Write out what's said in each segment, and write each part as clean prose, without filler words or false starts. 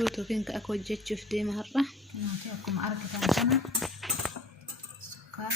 بسكوت وكنك أكو جتشوف دي مرة نعطيكم أركض عندنا سكر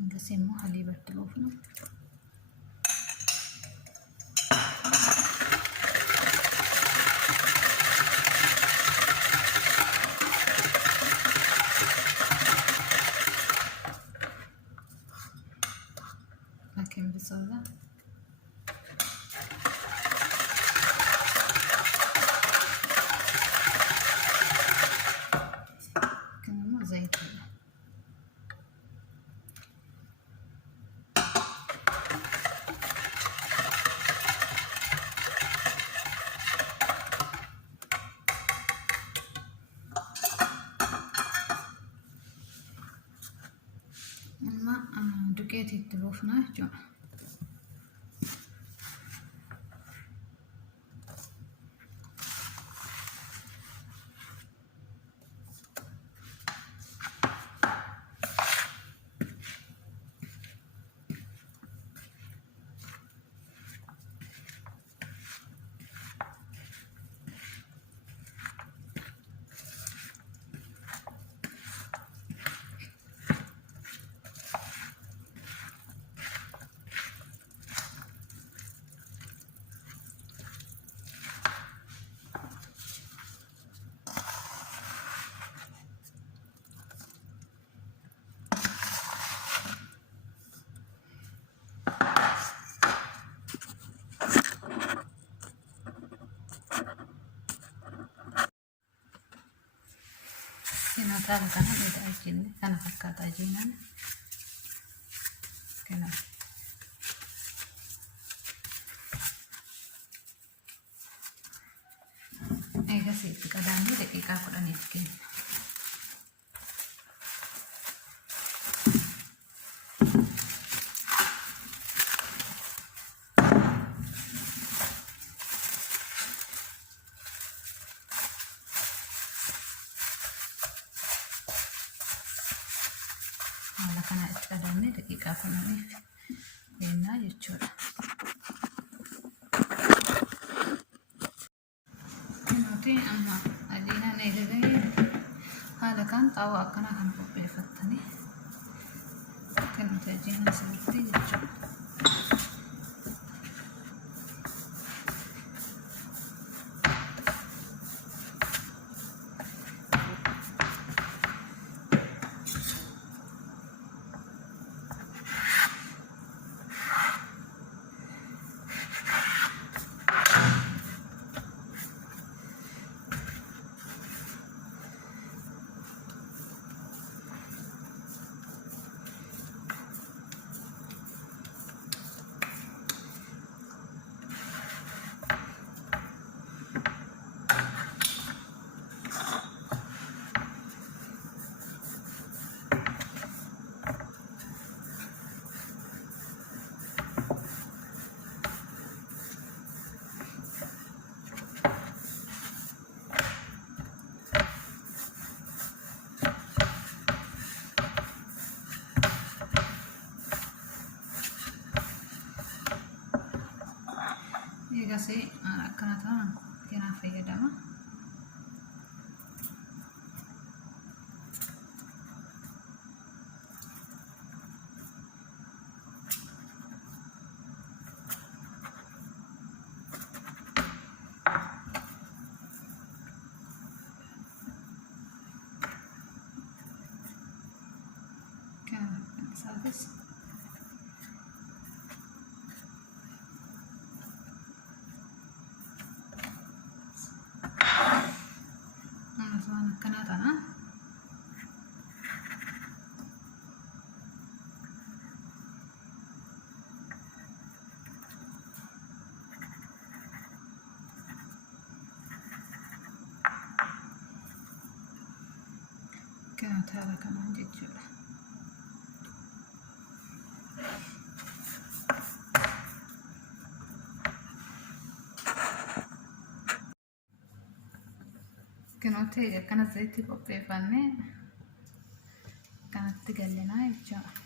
نقسمه حليب التلوفنا لكن بصودا كمان زيت ዱቄት የትሎፍ ናቸው። Sinatala kana beda ajinne kana fakkata ajinan kana ega sitti qadani daqiiqa 10 kenna haala kana itti qadanne daqiiqa 10 kenna jechuudha. Nuti amma ajinan eegale haala kan xaawwa akkana kan qopheeffattanii kan nuti ajinan sirriitti jechuudha. Egasii akkana ta'an keenan fayyadama. Kan sabes akkanaa tana kanatti haala kanaan jechuudha. Kanatti akkana zayitii qopheeffannee kanatti gallinaa jechuudha.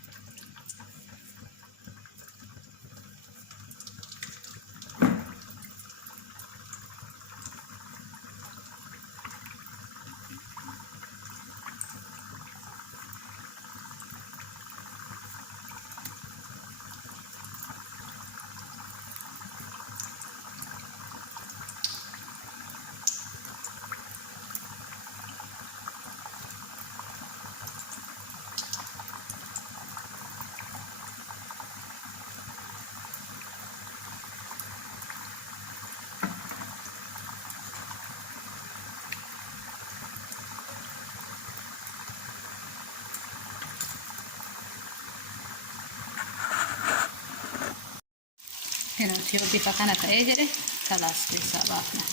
Kanatti bifa kana ta'ee jedhe kalaas keessaa baafna.